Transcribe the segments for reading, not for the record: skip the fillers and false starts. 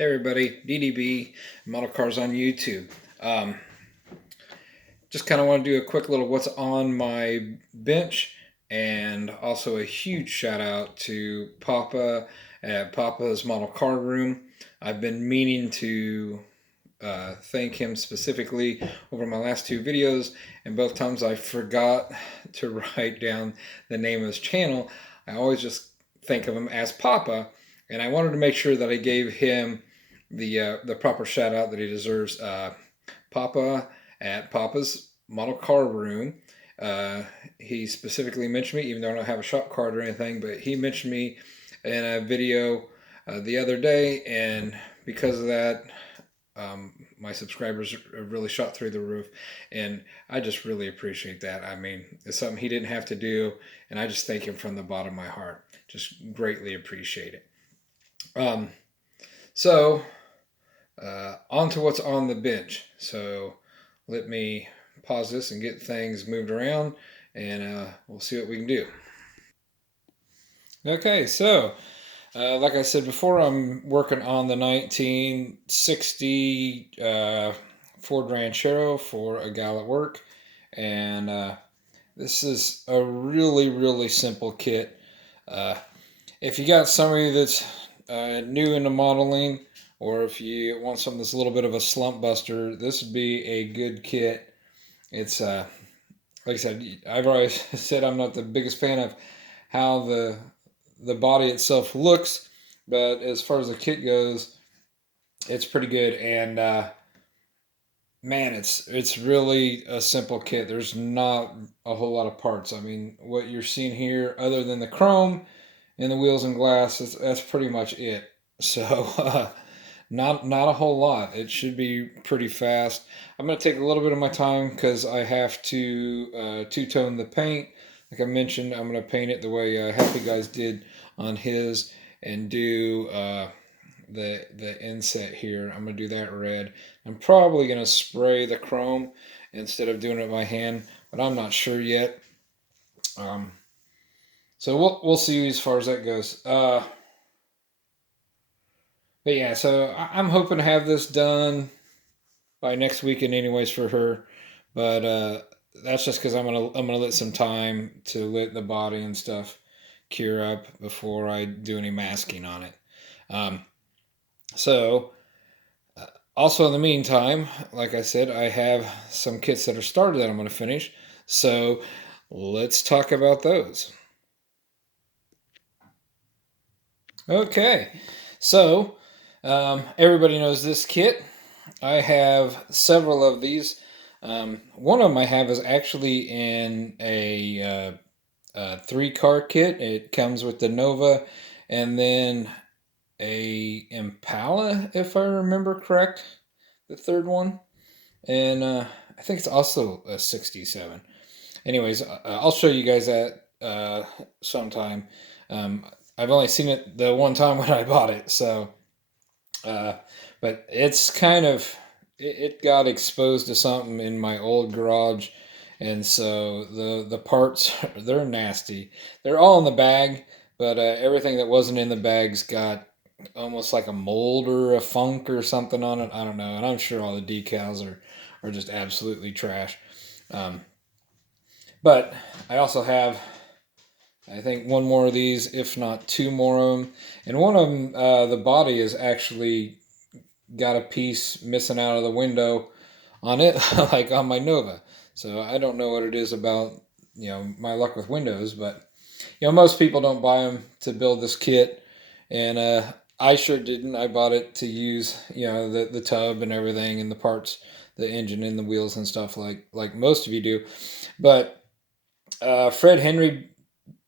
Hey everybody, DDB Model Cars on YouTube. Um, just kind of want to do a quick little what's on my bench, and also a huge shout out to Papa at Papa's Model Car Room. I've been meaning to thank him specifically over my last two videos, and both times I forgot to write down the name of his channel. I always just think of him as Papa, and I wanted to make sure that I gave him the proper shout out that he deserves. Papa at Papa's Model Car Room. Uh, he specifically mentioned me, even though I don't have a shop card or anything, but he mentioned me in a video the other day, and because of that, my subscribers have really shot through the roof, and I just really appreciate that. I mean, it's something he didn't have to do, and I just thank him from the bottom of my heart. Just greatly appreciate it. Um, so, on to what's on the bench. So, let me pause this and get things moved around, and we'll see what we can do. Okay, so like I said before, I'm working on the 1960 Ford Ranchero for a gal at work, and this is a really, really simple kit. Uh, if you got somebody that's new into modeling, or if you want something that's a little bit of a slump buster, this would be a good kit. It's like I said, I've always said I'm not the biggest fan of how the body itself looks, but as far as the kit goes, it's pretty good. And man, it's really a simple kit. There's not a whole lot of parts. I mean, what you're seeing here, other than the chrome and the wheels and glass, that's pretty much it. So not a whole lot. It should be pretty fast. I'm gonna take a little bit of my time because I have to two-tone the paint. Like I mentioned, I'm gonna paint it the way Happy Guys did on his, and do the inset here. I'm gonna do that red. I'm probably gonna spray the chrome instead of doing it by hand, but I'm not sure yet. Um, so we'll see as far as that goes. But yeah, so I'm hoping to have this done by next weekend, anyways, for her. But that's just because I'm gonna let some time to let the body and stuff cure up before I do any masking on it. Um, so also in the meantime, like I said, I have some kits that are started that I'm going to finish. So let's talk about those. Okay, so everybody knows this kit. I have several of these. One of them I have is actually in a three-car kit. It comes with the Nova, and then a Impala, if I remember correct, the third one. And I think it's also a 67. Anyways, I'll show you guys that sometime. Um, I've only seen it the one time when I bought it, so uh, but it's kind of it got exposed to something in my old garage, and so the parts they're nasty. They're all in the bag, but everything that wasn't in the bags got almost like a mold or a funk or something on it. I don't know, and I'm sure all the decals are just absolutely trash. Um, but I also have, I think, one more of these, if not two more of them. And one of them, the body is actually got a piece missing out of the window on it, like on my Nova. So I don't know what it is about, my luck with windows, but most people don't buy them to build this kit, and I sure didn't. I bought it to use, the tub and everything, and the parts, the engine and the wheels and stuff, like most of you do. But Fred Henry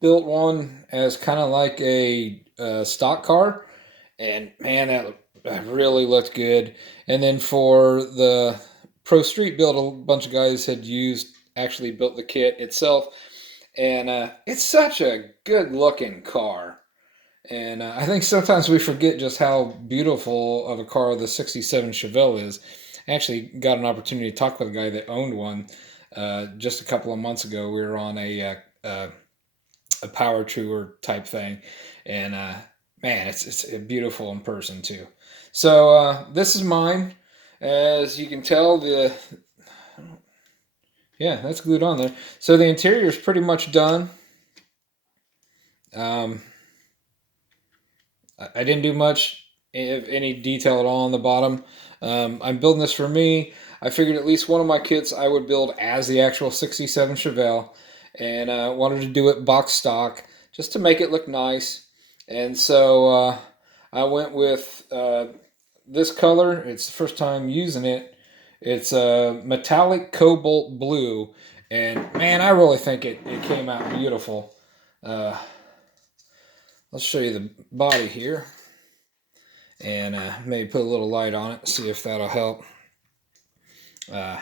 built one as kind of like a stock car, and man, that really looked good. And then for the Pro Street build, a bunch of guys had actually built the kit itself, and it's such a good looking car. And I think sometimes we forget just how beautiful of a car the 67 Chevelle is. I actually got an opportunity to talk with a guy that owned one just a couple of months ago. We were on a power tour type thing, and man, it's beautiful in person too. So this is mine. As you can tell, yeah, that's glued on there. So the interior is pretty much done. Um, I didn't do much of any detail at all on the bottom. I'm building this for me. I figured at least one of my kits I would build as the actual 67 Chevelle, and wanted to do it box stock just to make it look nice. And so I went with this color. It's the first time using it. It's a metallic cobalt blue, and man, I really think it came out beautiful. Uh, Let's show you the body here, and maybe put a little light on it, see if that'll help. Uh,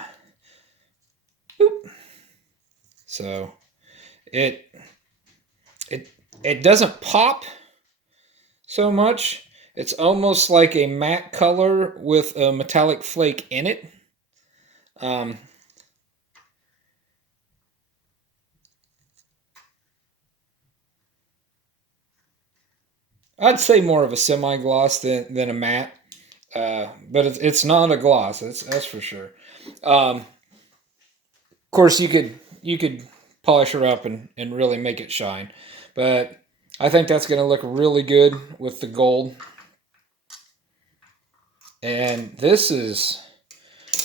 so it it it doesn't pop so much. It's almost like a matte color with a metallic flake in it. Um, I'd say more of a semi-gloss than a matte, but it's not a gloss. That's for sure. Of course, you could polish her up and really make it shine, but I think that's going to look really good with the gold. And this is,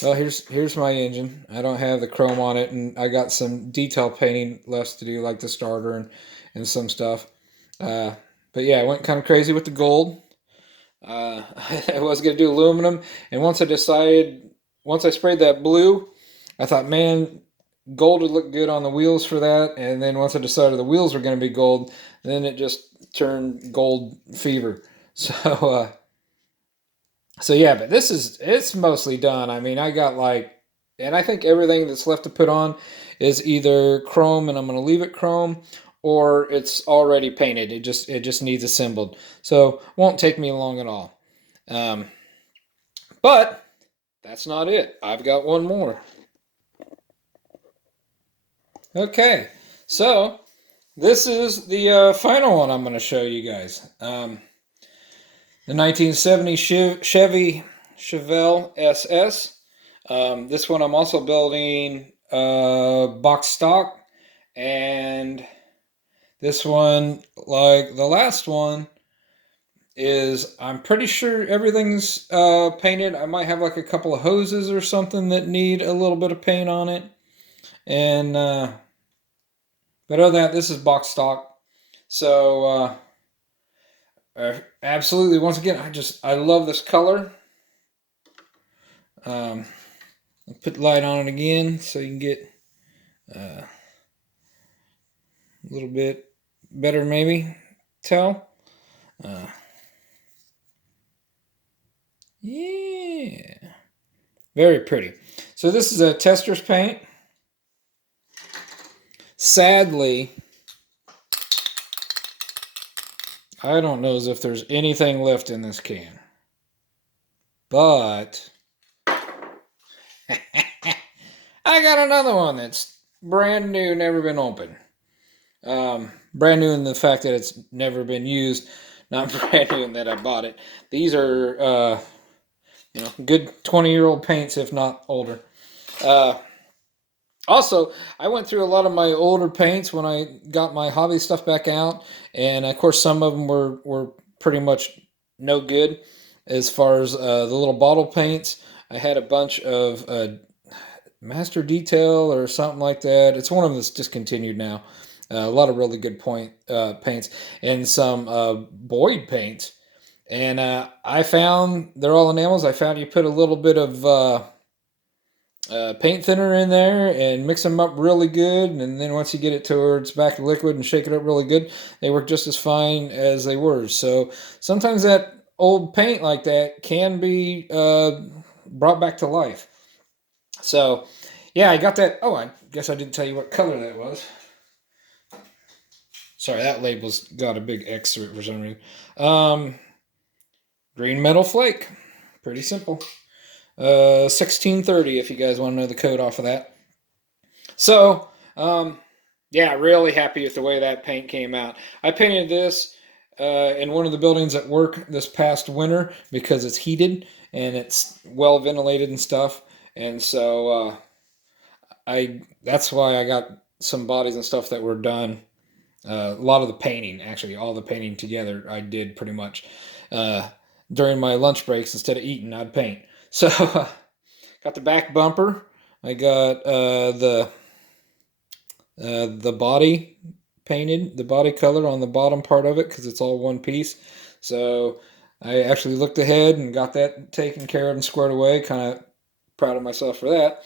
well, here's my engine. I don't have the chrome on it, and I got some detail painting left to do, like the starter and some stuff. Uh, but yeah, I went kind of crazy with the gold. I was going to do aluminum, and once I sprayed that blue, I thought, man, gold would look good on the wheels for that. And then once I decided the wheels were going to be gold, then it just turned gold fever. So, so yeah, but it's mostly done. I mean, I got like, and I think everything that's left to put on is either chrome, and I'm going to leave it chrome, or it's already painted. It just needs assembled. So won't take me long at all. Um, but that's not it. I've got one more. Okay, so this is the final one I'm going to show you guys. The 1970 Chevy Chevelle SS. This one I'm also building box stock, and this one, like the last one, is I'm pretty sure everything's painted. I might have like a couple of hoses or something that need a little bit of paint on it, and but other than that, this is box stock. So absolutely, once again, I love this color. Um, I'll put the light on it again so you can get a little bit better, maybe tell. Uh, yeah, very pretty. So this is a tester's paint. Sadly, I don't know as if there's anything left in this can, but I got another one that's brand new, never been opened. Brand new in the fact that it's never been used, not brand new in that I bought it. These are good 20-year-old paints, if not older. Uh, Also, I went through a lot of my older paints when I got my hobby stuff back out, and of course, some of them were pretty much no good. As far as the little bottle paints, I had a bunch of Master Detail or something like that. It's one of them that's discontinued now. A lot of really good paints, and some Boyd paints. And I found they're all enamels. I found you put a little bit of paint thinner in there and mix them up really good, and then once you get it towards back to liquid and shake it up really good, they work just as fine as they were. So sometimes that old paint like that can be brought back to life. So yeah, I got that. Oh, I guess I didn't tell you what color that was. Sorry, that label's got a big X through it for some reason. Green metal flake. Pretty simple. 1630 if you guys want to know the code off of that. So, yeah, really happy with the way that paint came out. I painted this in one of the buildings at work this past winter because it's heated and it's well ventilated and stuff. And so I that's why I got some bodies and stuff that were done. A lot of the painting, actually, all the painting together, I did pretty much uh, during my lunch breaks. Instead of eating, I'd paint. So got the back bumper. I got the body painted, the body color on the bottom part of it because it's all one piece. So I actually looked ahead and got that taken care of and squared away. Kind of proud of myself for that.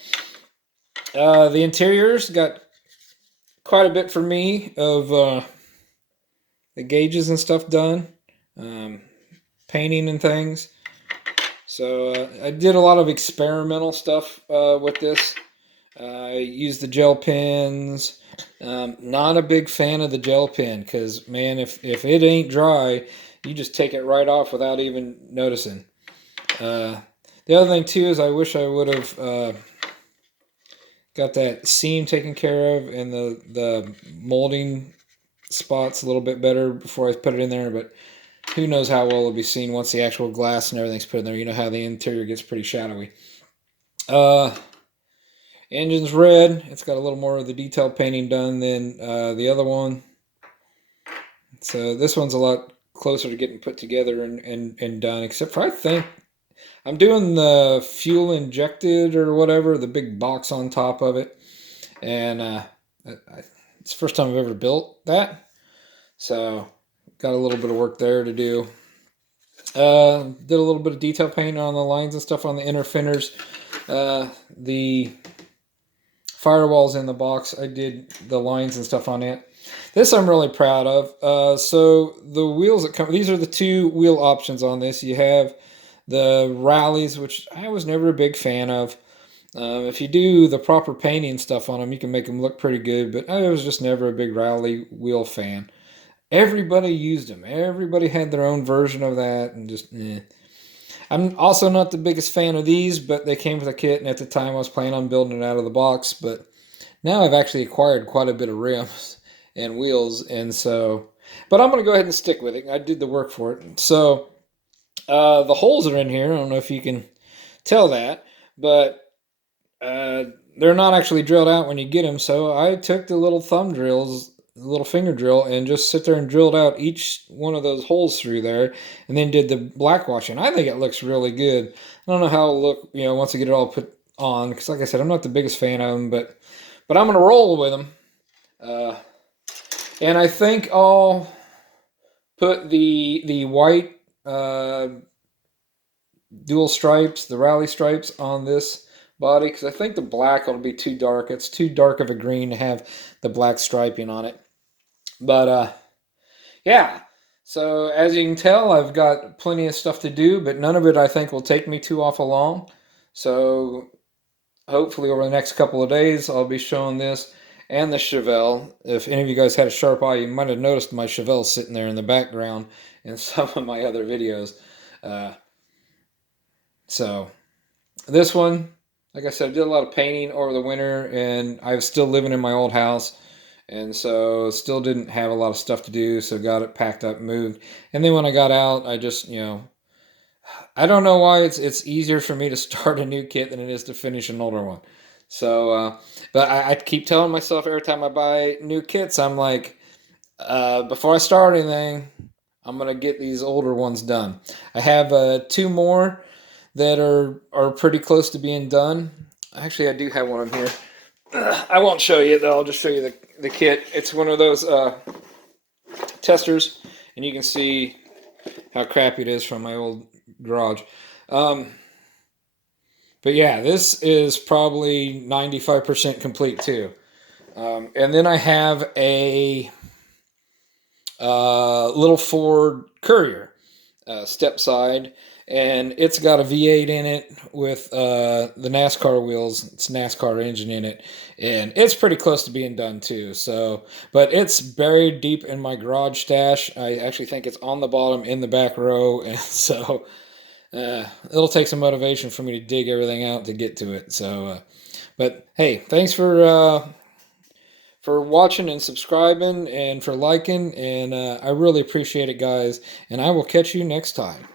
The interiors got quite a bit for me of the gauges and stuff done, um, painting and things. So I did a lot of experimental stuff with this. I used the gel pens. Not a big fan of the gel pen because, man, if it ain't dry, you just take it right off without even noticing. The other thing, too, is I wish I would have got that seam taken care of and the molding spots a little bit better before I put it in there, but who knows how well it'll be seen once the actual glass and everything's put in there. You know how the interior gets pretty shadowy. Uh, Engine's red. It's got a little more of the detail painting done than the other one. So this one's a lot closer to getting put together and done, except for I think I'm doing the fuel injected or whatever, the big box on top of it. And it's the first time I've ever built that. So got a little bit of work there to do. Did a little bit of detail paint on the lines and stuff on the inner fenders. The firewalls in the box, I did the lines and stuff on it. This I'm really proud of. So the wheels that come, these are the two wheel options on this. You have the rallies, which I was never a big fan of. If you do the proper painting stuff on them, you can make them look pretty good, but I was just never a big rally wheel fan. Everybody used them. Everybody had their own version of that, and just I'm also not the biggest fan of these, but they came with a kit, and at the time I was planning on building it out of the box. But now I've actually acquired quite a bit of rims and wheels, and so. But I'm going to go ahead and stick with it. I did the work for it. So the holes are in here. I don't know if you can tell that, but uh, they're not actually drilled out when you get them. So I took the little thumb drills, the little finger drill, and just sit there and drilled out each one of those holes through there, and then did the black washing. I think it looks really good. I don't know how it'll look, once I get it all put on, because like I said, I'm not the biggest fan of them, but I'm gonna roll with them. Uh, and I think I'll put the white dual stripes, the rally stripes on this body because I think the black will be too dark. It's too dark of a green to have the black striping on it. But yeah. So as you can tell, I've got plenty of stuff to do, but none of it I think will take me too awful long. So hopefully over the next couple of days, I'll be showing this and the Chevelle. If any of you guys had a sharp eye, you might have noticed my Chevelle sitting there in the background in some of my other videos. Uh, so this one, like I said, I did a lot of painting over the winter, and I was still living in my old house, and so still didn't have a lot of stuff to do, so got it packed up, moved. And then when I got out, I just, I don't know why it's easier for me to start a new kit than it is to finish an older one. So, but I keep telling myself every time I buy new kits, I'm like, before I start anything, I'm gonna get these older ones done. I have two more that are pretty close to being done. Actually, I do have one in here. I won't show you though. I'll just show you the kit. It's one of those testers, and you can see how crappy it is from my old garage. But yeah, this is probably 95% complete too. And then I have a little Ford Courier step side, and it's got a V8 in it with the NASCAR wheels. It's NASCAR engine in it, and it's pretty close to being done too. So, but it's buried deep in my garage stash. I actually think it's on the bottom in the back row, and so it'll take some motivation for me to dig everything out to get to it. So, but hey, thanks for for watching and subscribing and for liking. And I really appreciate it, guys. And I will catch you next time.